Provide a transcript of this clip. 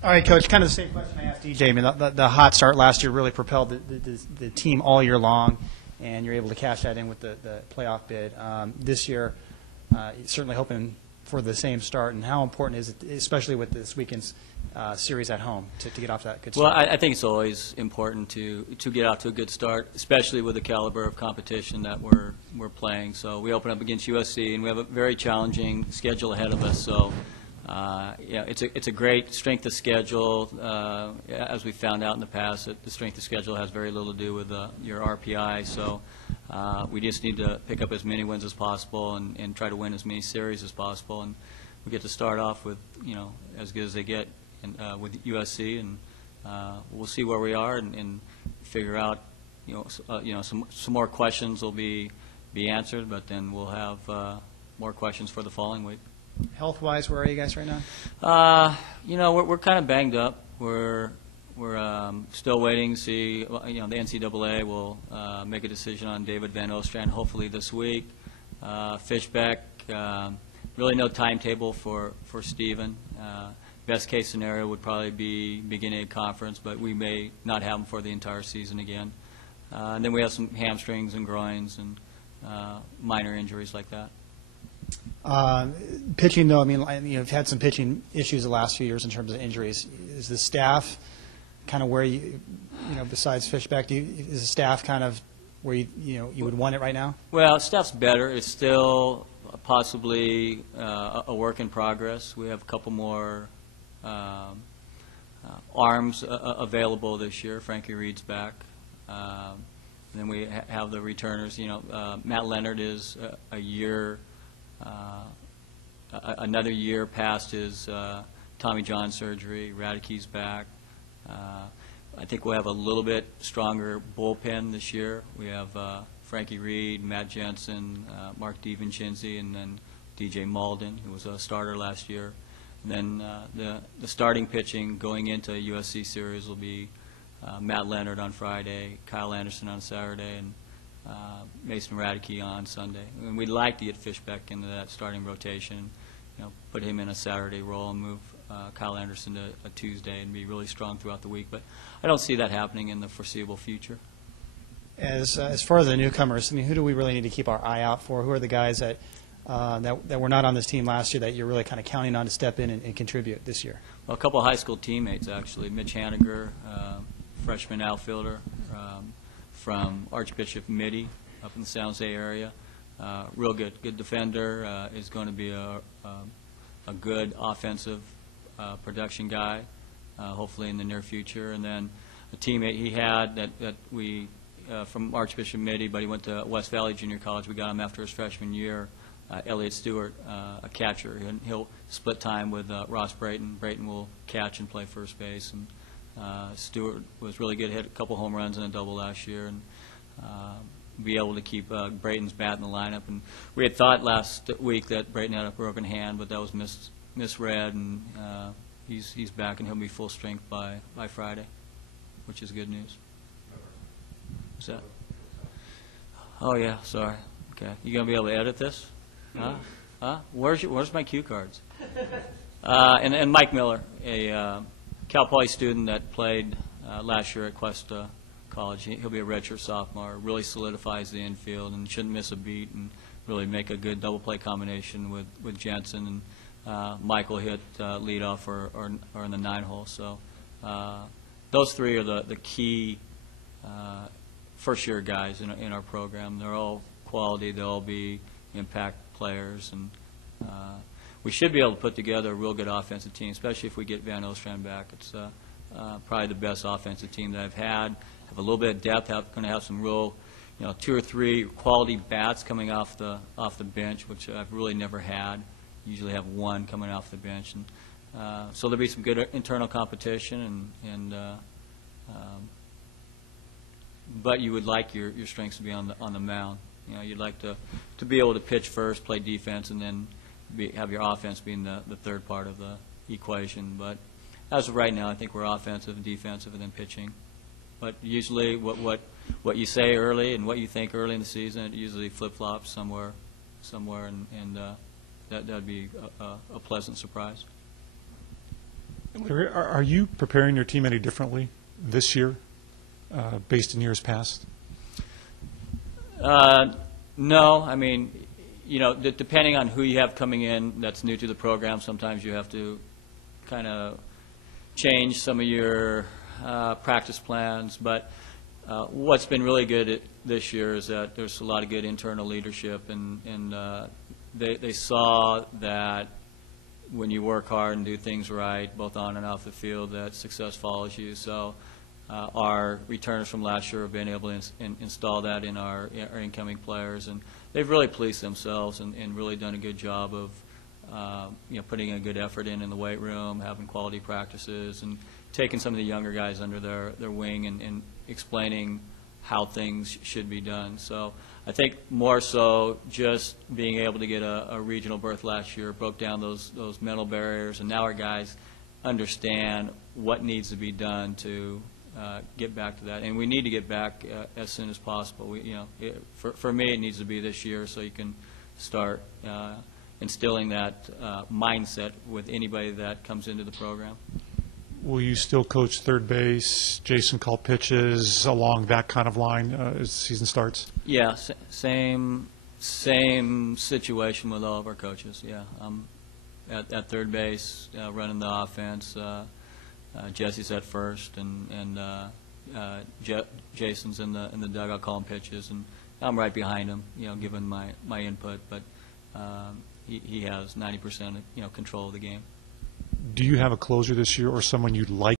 All right, Coach, kind of the same question I asked DJ. I mean, the hot start last year really propelled the team all year long, and you're able to cash that in with the playoff bid. This year, certainly hoping for the same start, and how important is it, especially with this weekend's series at home, to get off to that good start? Well, I think it's always important to get out to a good start, especially with the caliber of competition that we're playing. So we open up against USC, and we have a very challenging schedule ahead of us. So yeah, it's a great strength of schedule. As we found out in the past, that the strength of schedule has very little to do with your RPI. So we just need to pick up as many wins as possible and try to win as many series as possible. And we get to start off with, as good as they get with USC, and we'll see where we are and figure out, some more questions will be answered, but then we'll have more questions for the following week. Health-wise, where are you guys right now? We're kind of banged up. We're still waiting to see. The NCAA will make a decision on David Van Ostrand hopefully this week. Fishbeck, really no timetable for Steven. Best case scenario would probably be beginning of conference, but we may not have him for the entire season again. And then we have some hamstrings and groins and minor injuries like that. Pitching, though, I mean, you've had some pitching issues the last few years in terms of injuries. Is the staff kind of where besides Fishbeck, is the staff kind of where you would want it right now? Well, staff's better. It's still possibly a work in progress. We have a couple more arms available this year. Frankie Reed's back. Then we have the returners. Matt Leonard is another year past his Tommy John surgery. Radice's back. I think we'll have a little bit stronger bullpen this year. We have Frankie Reed, Matt Jensen, Mark DiVincenzi, and then DJ Malden, who was a starter last year. And then the starting pitching going into USC series will be Matt Leonard on Friday, Kyle Anderson on Saturday, and Mason Radice on Sunday. And we'd like to get Fishbeck into that starting rotation, put him in a Saturday role and move Kyle Anderson to a Tuesday and be really strong throughout the week. But I don't see that happening in the foreseeable future. As far as the newcomers, I mean, who do we really need to keep our eye out for? Who are the guys that were not on this team last year that you're really kind of counting on to step in and contribute this year? Well, a couple of high school teammates, actually. Mitch Haniger, freshman outfielder from Archbishop Mitty up in the San Jose area. Real good defender, is going to be a good offensive production guy, hopefully in the near future. And then a teammate he had that we from Archbishop Mitty, but he went to West Valley Junior College. We got him after his freshman year. Elliott Stewart, a catcher, and he'll split time with Ross Brayton. Brayton will catch and play first base, and Stewart was really good, hit a couple home runs and a double last year, and be able to keep Brayton's bat in the lineup. And we had thought last week that Brayton had a broken hand, but that was misread, and he's back and he'll be full strength by Friday, which is good news. What's that? Oh yeah, sorry. Okay, you gonna be able to edit this? Huh? Where's my cue cards? And Mike Miller, a Cal Poly student that played last year at Cuesta College. He'll be a redshirt sophomore. Really solidifies the infield and shouldn't miss a beat, and really make a good double play combination with Jensen. And Michael hit leadoff or in the 9-hole. So those three are the key first-year guys in our program. They're all quality. They'll all be impact players, and we should be able to put together a real good offensive team, especially if we get Van Ostrand back. It's probably the best offensive team that I've had. Have a little bit of depth. Going to have some real, 2 or 3 quality bats coming off the bench, which I've really never had. Usually have one coming off the bench, and so there'll be some good internal competition, but you would like your strengths to be on the mound. You'd like to be able to pitch first, play defense, and then have your offense being the third part of the equation. But as of right now, I think we're offensive and defensive, and then pitching. But usually, what you say early and what you think early in the season, it usually flip-flops somewhere, and that'd be a pleasant surprise. Larry, are you preparing your team any differently this year, based in years past? No, I mean, depending on who you have coming in that's new to the program, sometimes you have to kind of change some of your practice plans. But what's been really good this year is that there's a lot of good internal leadership, and they saw that when you work hard and do things right, both on and off the field, that success follows you. So our returners from last year have been able to install that in our incoming players, and they've really policed themselves and really done a good job of putting a good effort in the weight room, having quality practices, and taking some of the younger guys under their wing and explaining how things should be done. So I think more so just being able to get a regional berth last year broke down those mental barriers, and now our guys understand what needs to be done to get back to that. And we need to get back as soon as possible. For me, it needs to be this year, so you can start instilling that mindset with anybody that comes into the program. Will you still coach third base, Jason call pitches, along that kind of line as the season starts? Yeah, same situation with all of our coaches. Yeah, I'm at third base, running the offense. Jesse's at first, and Jason's in the dugout calling pitches, and I'm right behind him, giving my input. But he has 90% control of the game. Do you have a closer this year or someone you'd like